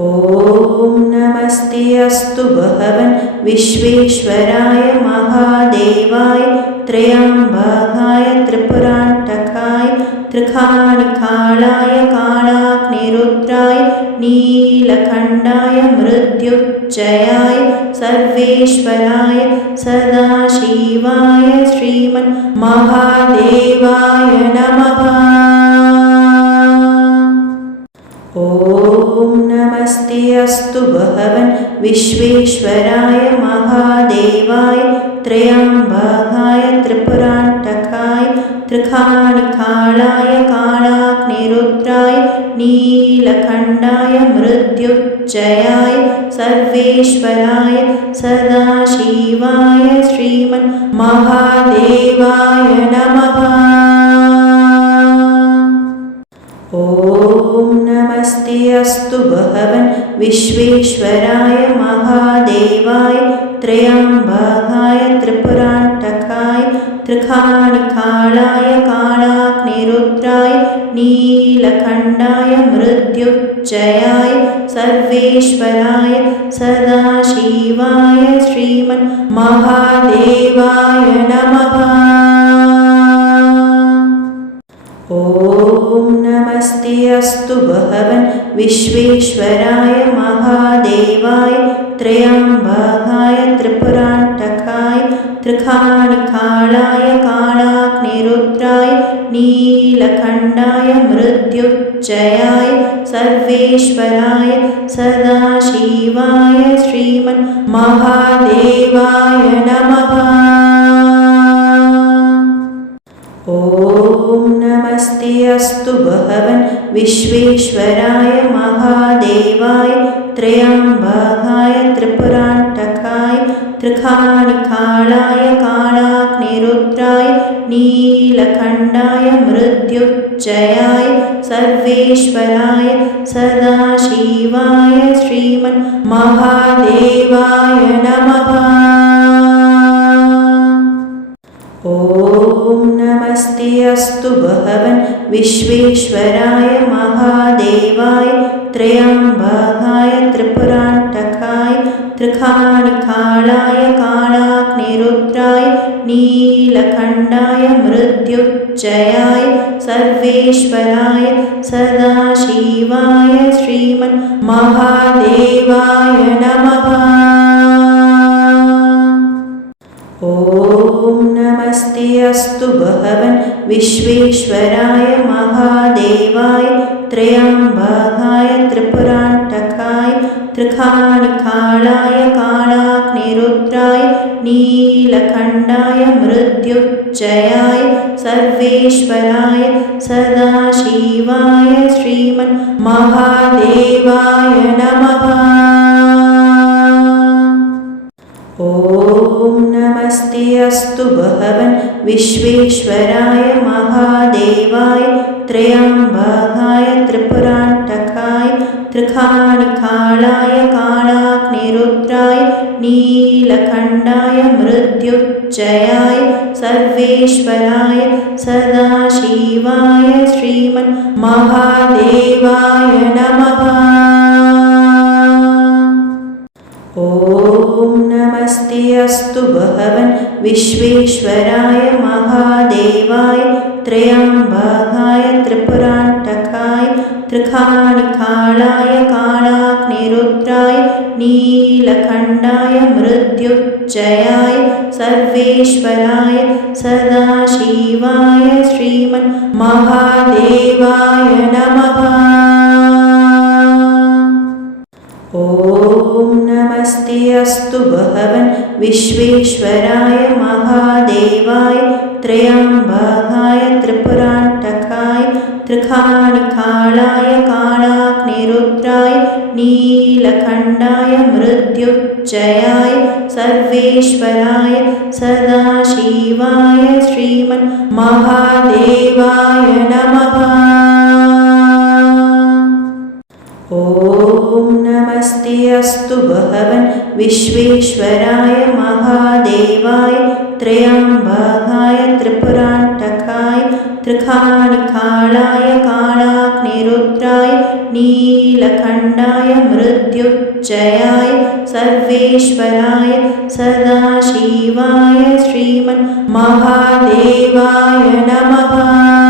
ॐ नमस्ते अस्तु भगवन् विश्वेश्वराय महादेवाय त्रयम्बकाय त्रिपुरान्तकाय त्रिकालाय कालाग्निरुद्राय नीलकण्ठाय मृत्युञ्जयाय सर्वेश्वराय सदाशिवाय श्रीमन्महादेवाय नमः। ॐ नमस्ते अस्तु भगवन् विश्वेश्वराय महादेवाय त्रयम्बकाय त्रिपुरान्तकाय त्रिकालाय कालाग्निरुद्राय नीलकण्ठाय मृत्युञ्जयाय सर्वेश्वराय सदाशिवाय श्रीमन्महादेवाय नमः। ॐ नमस्ते अस्तु भगवन् विश्वेश्वराय महादेवाय त्रयम्बकाय त्रिपुरान्तकाय त्रिकालाय कालाग्निरुद्राय नीलकण्ठाय मृत्युञ्जयाय सर्वेश्वराय सदाशिवाय श्रीमन्महादेवाय नमः। ॐ नमस्ते अस्तु भगवन् विश्वेश्वराय महादेवाय त्रयम्बकाय त्रिपुरान्तकाय त्रिकालाय कालाग्निरुद्राय नीलकण्ठाय मृत्युञ्जयाय सर्वेश्वराय सदाशिवाय श्रीमन्महादेवाय नमः। ॐ नमस्ते अस्तु भगवन् विश्वेश्वराय महादेवाय त्रयम्बकाय त्रिपुरान्तकाय त्रिकालाय कालाग्निरुद्राय नीलकण्ठाय मृत्युञ्जयाय सर्वेश्वराय सदाशिवाय श्रीमन्महादेवाय नमः। ॐ नमस्ते अस्तु भगवन् विश्वेश्वराय महादेवाय त्रयम्बकाय त्रिपुरान्तकाय त्रिकालाय कालाग्निरुद्राय नीलकण्ठाय मृत्युञ्जयाय सर्वेश्वराय सदाशिवाय श्रीमन्महादेवाय नमः। ॐ नमस्ते अस्तु भगवन् विश्वेश्वराय महादेवाय त्रयम्बकाय त्रिपुरान्तकाय त्रिकालाय कालाग्निरुद्राय नीलकण्ठाय मृत्युञ्जयाय सर्वेश्वराय सदाशिवाय श्रीमन्महादेवाय नमः। ॐ नमस्ते अस्तु भगवन् विश्वेश्वराय महादेवाय त्रयम्बकाय त्रिपुरान्तकाय त्रिकालाय कालाग्निरुद्राय नीलकण्ठाय मृत्युञ्जयाय सर्वेश्वराय सदाशिवाय श्रीमन्महादेवाय नमः। ॐ नमस्ते अस्तु भगवन् विश्वेश्वराय महादेवाय त्रयम्बकाय त्रिपुरान्तकाय त्रिकालाय कालाग्निरुद्राय नीलकण्ठाय मृत्युञ्जयाय सर्वेश्वराय सदाशिवाय श्रीमन्महादेवाय नमः। ॐ नमस्ते अस्तु भगवन् विश्वेश्वराय महादेवाय त्रयम्बकाय त्रिपुरान्तकाय त्रिकालाय कालाग्निरुद्राय नीलकण्ठाय मृत्युञ्जयाय सर्वेश्वराय सदाशिवाय श्रीमन्महादेवाय नमः। ॐ नमस्ते अस्तु भगवन् विश्वेश्वराय महादेवाय त्रयम्बकाय त्रिपुरान्तकाय त्रिकालाय कालाग्निरुद्राय നീലകണ്ഠായ മൃത്യുഞ്ജയായ സർവേശ്വരായ സദാശിവായ ശ്രീമൻ മഹാദേവായ നമഃ.